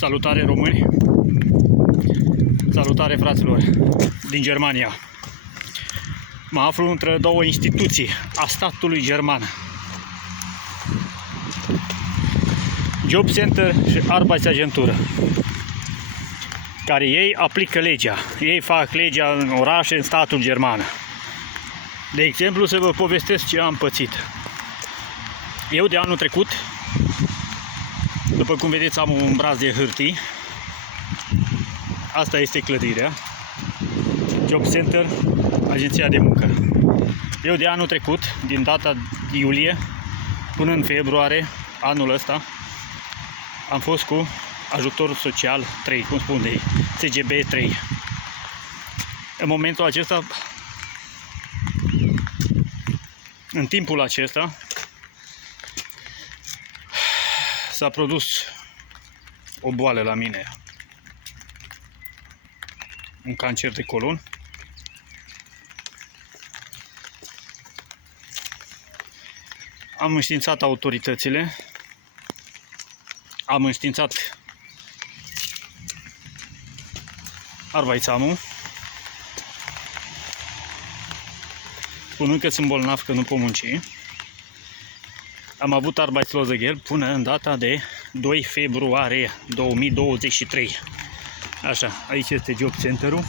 Salutare români! Salutare fraților din Germania! Mă aflu între două instituții a statului german. Job Center și Arbeitsagentur, care ei aplică legea. Ei fac legea în orașe, în statul german. De exemplu, să vă povestesc ce am pățit. Eu de anul trecut, după cum vedeți, am un braț de hârtii. Asta este clădirea. Job Center, agenția de muncă. Eu de anul trecut, din data iulie până în februarie anul ăsta, am fost cu ajutor social 3, cum spun ei, SGB 3. În momentul acesta, în timpul acesta, s-a produs o boală la mine, un cancer de colon. Am înștiințat autoritățile, am înștiințat Arbeitsamtul, spunând că sunt bolnav, că nu pot munci. Am avut Arbeitslosengeld până în data de 2 februarie 2023. Așa, aici este Job Center-ul.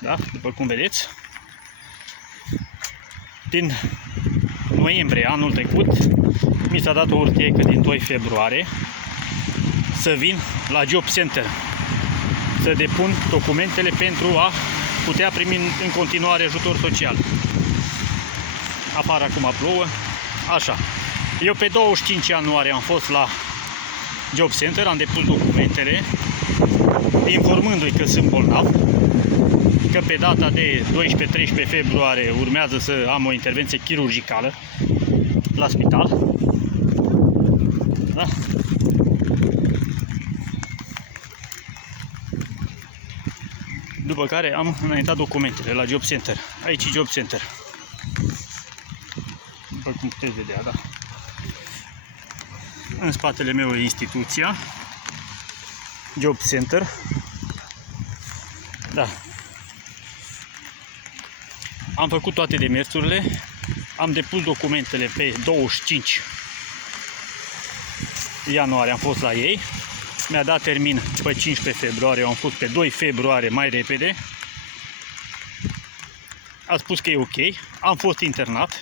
Da, după cum vedeți. Din noiembrie anul trecut mi s-a dat o hârtie că din 2 februarie să vin la Job Center să depun documentele pentru a putea primi în continuare ajutor social. Afară acum plouă. Așa. Eu pe 25 ianuarie am fost la Job Center, am depus documentele informându-i că sunt bolnav, că pe data de 12-13 februarie urmează să am o intervenție chirurgicală la spital. Da? După care am înaintat documentele la Job Center. Aici e Job Center. După cum puteți vedea, da. În spatele meu e instituția Job Center. Da. Am făcut toate demersurile. Am depus documentele pe 25 ianuarie, am fost la ei. Mi-a dat termin pe 15 februarie, am fost pe 2 februarie mai repede. A spus că e ok. Am fost internat.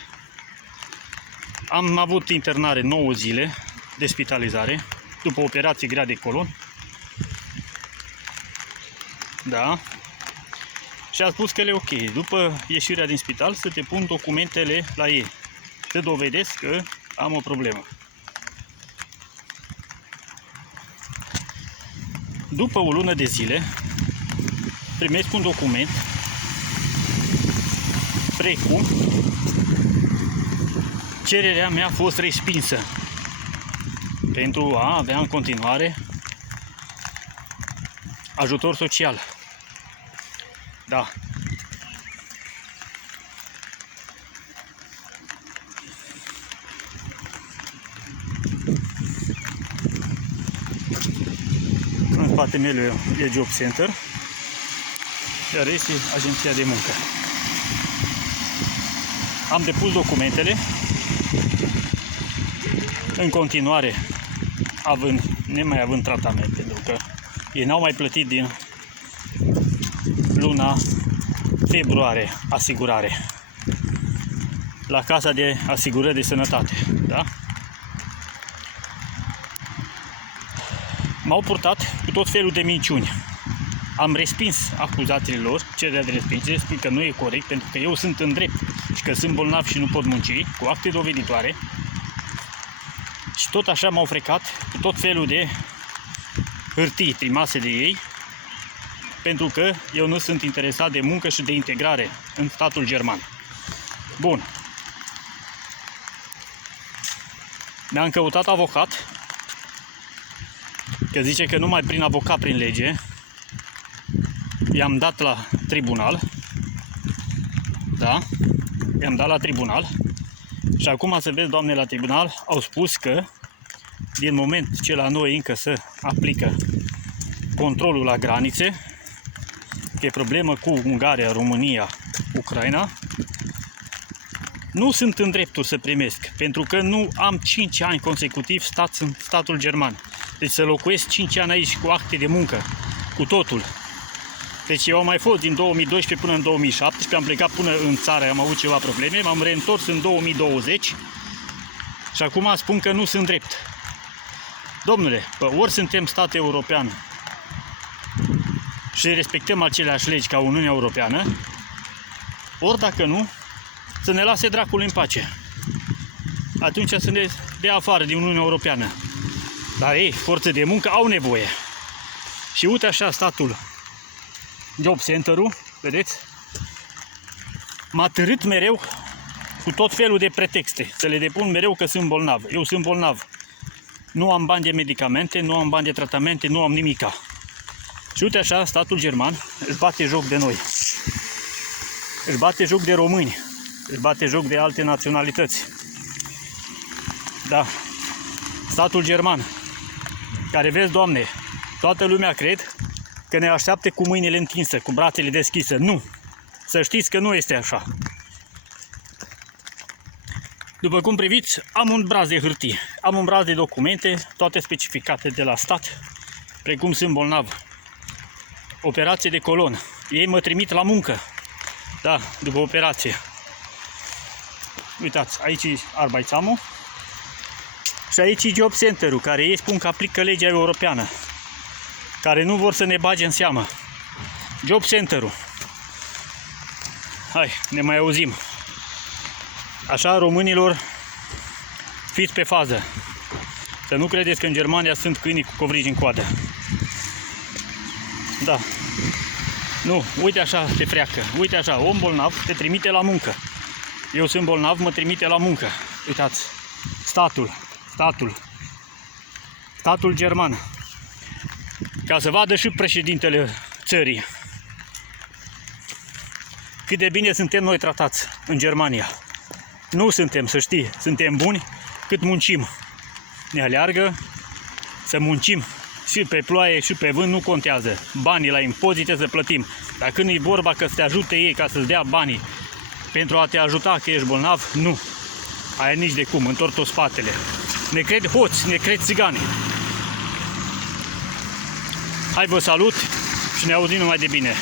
Am avut internare 9 zile de spitalizare după operație grea de colon. Da. Și a spus că e ok. După ieșirea din spital să te pun documentele la ei. Să dovedesc că am o problemă. După o lună de zile primesc un document precum: cererea mea a fost respinsă pentru a avea în continuare ajutor social. Da. În spatele meu e Job Center, iar este agenția de muncă. Am depus documentele. În continuare, nemai având tratament, pentru că ei n-au mai plătit din luna februarie asigurare la Casa de Asigurări de Sănătate. Da? M-au purtat cu tot felul de minciuni. Am respins acuzațiile lor, cererea de respingere, spun că nu e corect, pentru că eu sunt în drept și că sunt bolnav și nu pot munci, cu acte doveditoare. Și tot așa m-au frecat cu tot felul de hârtii trimase de ei, pentru că eu nu sunt interesat de muncă și de integrare în statul german. Bun. Mi-am căutat avocat, că zice că numai prin avocat, prin lege. I-am dat la tribunal. Da? I-am dat la tribunal. Și acum să vezi, doamne, la tribunal au spus că din moment ce la noi încă se aplică controlul la granițe, că e problemă cu Ungaria, România, Ucraina, nu sunt în dreptul să primesc, pentru că nu am 5 ani consecutiv stat în statul german. Deci să locuiesc 5 ani aici cu acte de muncă, cu totul. Deci eu am mai fost din 2012 până în 2017, am plecat până în țară, am avut ceva probleme, m-am reîntors în 2020 și acum spun că nu sunt drept. Domnule, ori suntem stat european și respectăm aceleași legi ca Uniunea Europeană, ori dacă nu, să ne lase dracul în pace. Atunci să ne dea afară din Uniunea Europeană. Dar ei, forță de muncă, au nevoie. Și uite așa statul Job Center-ul, vedeți? M-a târât mereu cu tot felul de pretexte. Să le depun mereu că sunt bolnav. Eu sunt bolnav. Nu am bani de medicamente, nu am bani de tratamente, nu am nimica. Și uite așa, statul german își bate joc de noi. Își bate joc de români. Își bate joc de alte naționalități. Da. Statul german, care vezi, Doamne, toată lumea cred că ne așteaptă cu mâinile întinse, cu brațele deschise. Nu! Să știți că nu este așa. După cum priviți, am un braț de hârtie, am un braț de documente, toate specificate de la stat, precum sunt bolnav, operație de colon. Ei mă trimit la muncă, da, după operație. Uitați, aici e Arbeitsamul și aici e Job Center-ul, care ei spun că aplică legea europeană, care nu vor să ne bage în seamă. Job Center-ul. Hai, ne mai auzim. Așa, românilor, fiți pe fază. Să nu credeți că în Germania sunt câinii cu covrigi în coadă. Da. Nu, uite așa te freacă. Uite așa, om bolnav te trimite la muncă. Eu sunt bolnav, mă trimite la muncă. Uitați, statul german. Ca să vadă și președintele țării cât de bine suntem noi tratați în Germania. Nu suntem, să știi, suntem buni cât muncim. Ne aleargă să muncim și pe ploaie și pe vânt, nu contează. Banii la impozite să plătim. Dar când e vorba că să te ajute ei ca să-ți dea banii pentru a te ajuta că ești bolnav, nu. Aia nici de cum, întorc-o spatele. Ne cred hoți, ne cred țigani. Hai, vă salut și ne auzim numai de bine.